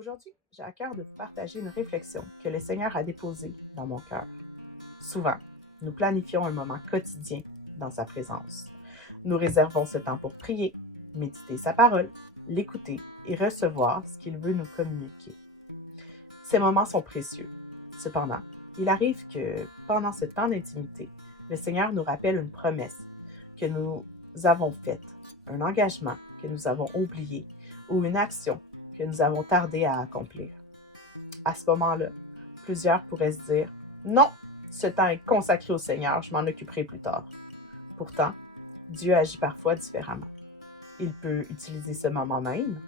Aujourd'hui, j'ai à cœur de vous partager une réflexion que le Seigneur a déposée dans mon cœur. Souvent, nous planifions un moment quotidien dans sa présence. Nous réservons ce temps pour prier, méditer sa parole, l'écouter et recevoir ce qu'il veut nous communiquer. Ces moments sont précieux. Cependant, il arrive que pendant ce temps d'intimité, le Seigneur nous rappelle une promesse que nous avons faite, un engagement que nous avons oublié ou une action que nous avons tardé à accomplir. À ce moment-là, plusieurs pourraient se dire « Non, ce temps est consacré au Seigneur, je m'en occuperai plus tard. » Pourtant, Dieu agit parfois différemment. Il peut utiliser ce moment même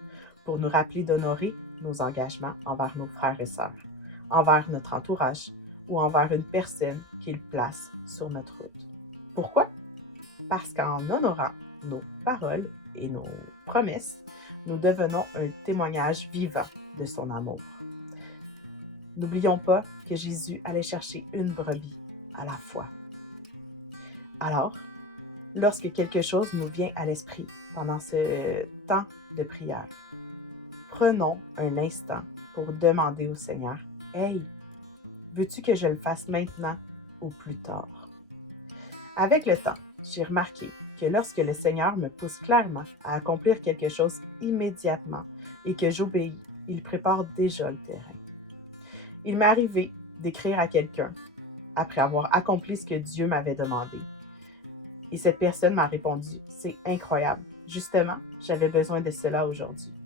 pour nous rappeler d'honorer nos engagements envers nos frères et sœurs, envers notre entourage ou envers une personne qu'il place sur notre route. Pourquoi? Parce qu'en honorant nos paroles et nos promesses, nous devenons un témoignage vivant de son amour. N'oublions pas que Jésus allait chercher une brebis à la fois. Alors, lorsque quelque chose nous vient à l'esprit pendant ce temps de prière, prenons un instant pour demander au Seigneur « Hey, veux-tu que je le fasse maintenant ou plus tard? » Avec le temps, j'ai remarqué que lorsque le Seigneur me pousse clairement à accomplir quelque chose immédiatement et que j'obéis, il prépare déjà le terrain. Il m'est arrivé d'écrire à quelqu'un après avoir accompli ce que Dieu m'avait demandé. Et cette personne m'a répondu « C'est incroyable, justement, j'avais besoin de cela aujourd'hui. »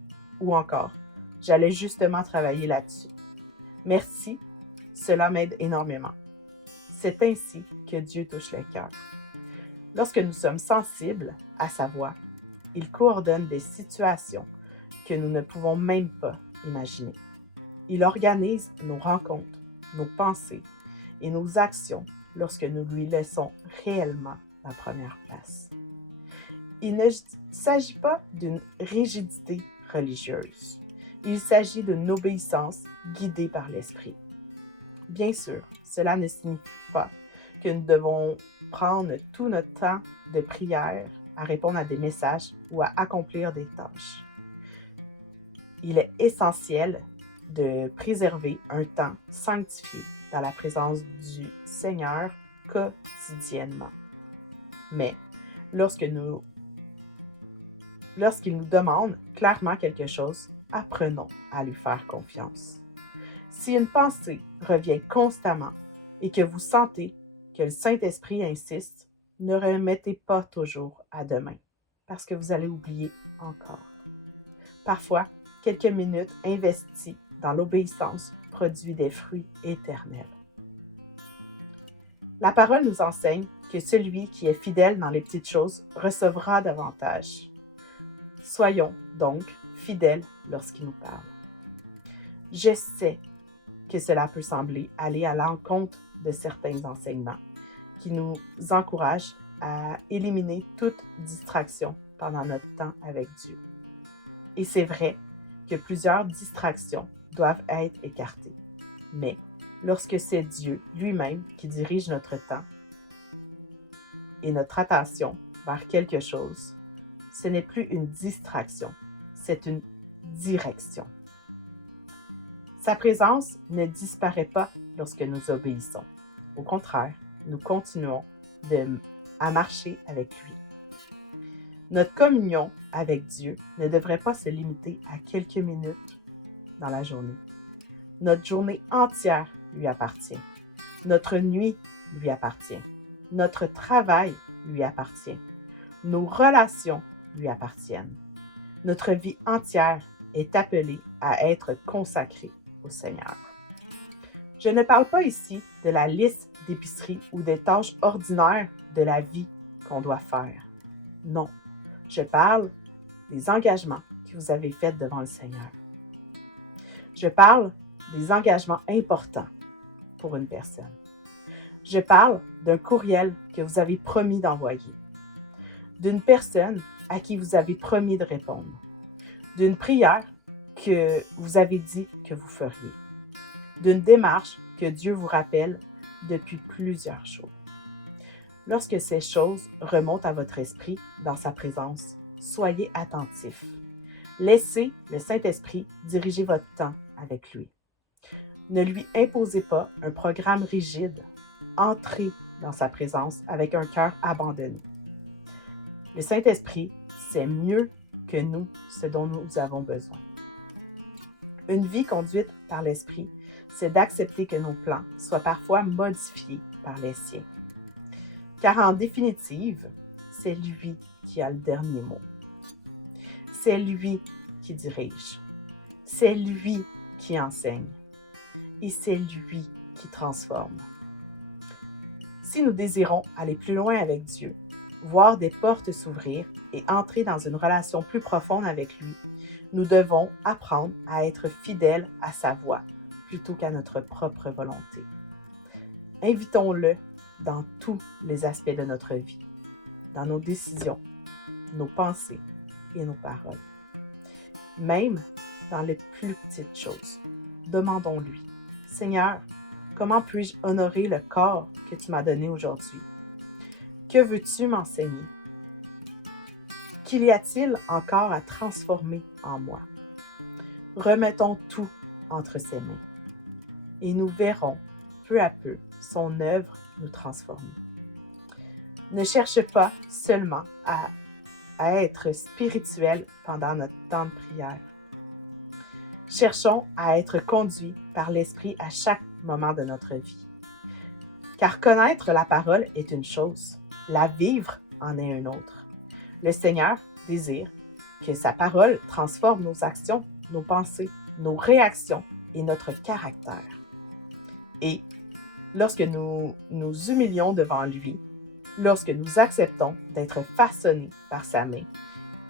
Ou encore « J'allais justement travailler là-dessus. Merci, cela m'aide énormément. » C'est ainsi que Dieu touche le cœur. Lorsque nous sommes sensibles à sa voix, il coordonne des situations que nous ne pouvons même pas imaginer. Il organise nos rencontres, nos pensées et nos actions lorsque nous lui laissons réellement la première place. Il ne s'agit pas d'une rigidité religieuse. Il s'agit d'une obéissance guidée par l'Esprit. Bien sûr, cela ne signifie pas que nous devons prendre tout notre temps de prière à répondre à des messages ou à accomplir des tâches. Il est essentiel de préserver un temps sanctifié dans la présence du Seigneur quotidiennement. Mais lorsqu'il nous demande clairement quelque chose, apprenons à lui faire confiance. Si une pensée revient constamment et que vous sentez que le Saint-Esprit insiste, ne remettez pas toujours à demain, parce que vous allez oublier encore. Parfois, quelques minutes investies dans l'obéissance produit des fruits éternels. La parole nous enseigne que celui qui est fidèle dans les petites choses recevra davantage. Soyons donc fidèles lorsqu'il nous parle. Je sais que cela peut sembler aller à l'encontre de certains enseignements qui nous encouragent à éliminer toute distraction pendant notre temps avec Dieu. Et c'est vrai que plusieurs distractions doivent être écartées. Mais lorsque c'est Dieu lui-même qui dirige notre temps et notre attention vers quelque chose, ce n'est plus une distraction, c'est une direction. Sa présence ne disparaît pas lorsque nous obéissons. Au contraire, nous continuons à marcher avec lui. Notre communion avec Dieu ne devrait pas se limiter à quelques minutes dans la journée. Notre journée entière lui appartient. Notre nuit lui appartient. Notre travail lui appartient. Nos relations lui appartiennent. Notre vie entière est appelée à être consacrée au Seigneur. Je ne parle pas ici de la liste d'épicerie ou des tâches ordinaires de la vie qu'on doit faire. Non, je parle des engagements que vous avez faits devant le Seigneur. Je parle des engagements importants pour une personne. Je parle d'un courriel que vous avez promis d'envoyer, d'une personne à qui vous avez promis de répondre, d'une prière que vous avez dit que vous feriez, d'une démarche que Dieu vous rappelle depuis plusieurs jours. Lorsque ces choses remontent à votre esprit dans sa présence, soyez attentifs. Laissez le Saint-Esprit diriger votre temps avec lui. Ne lui imposez pas un programme rigide. Entrez dans sa présence avec un cœur abandonné. Le Saint-Esprit sait mieux que nous ce dont nous avons besoin. Une vie conduite par l'Esprit, c'est d'accepter que nos plans soient parfois modifiés par les siens. Car en définitive, c'est lui qui a le dernier mot. C'est lui qui dirige. C'est lui qui enseigne. Et c'est lui qui transforme. Si nous désirons aller plus loin avec Dieu, voir des portes s'ouvrir et entrer dans une relation plus profonde avec lui, nous devons apprendre à être fidèles à sa voix plutôt qu'à notre propre volonté. Invitons-le dans tous les aspects de notre vie, dans nos décisions, nos pensées et nos paroles. Même dans les plus petites choses, demandons-lui, « Seigneur, comment puis-je honorer le corps que tu m'as donné aujourd'hui? Que veux-tu m'enseigner? Qu'y a-t-il encore à transformer en moi? » Remettons tout entre ses mains et nous verrons peu à peu son œuvre nous transformer. Ne cherche pas seulement à être spirituel pendant notre temps de prière. Cherchons à être conduits par l'Esprit à chaque moment de notre vie. Car connaître la parole est une chose, la vivre en est une autre. Le Seigneur désire que sa parole transforme nos actions, nos pensées, nos réactions et notre caractère. Et lorsque nous nous humilions devant lui, lorsque nous acceptons d'être façonnés par sa main,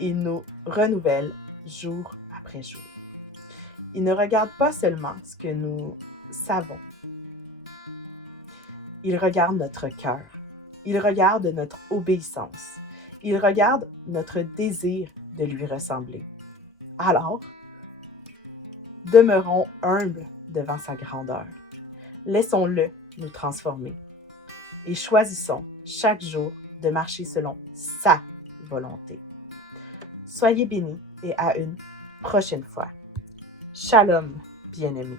il nous renouvelle jour après jour. Il ne regarde pas seulement ce que nous savons. Il regarde notre cœur. Il regarde notre obéissance. Il regarde notre désir de lui ressembler. Alors, demeurons humbles devant sa grandeur. Laissons-le nous transformer et choisissons chaque jour de marcher selon sa volonté. Soyez bénis et à une prochaine fois. Shalom, bien-aimés.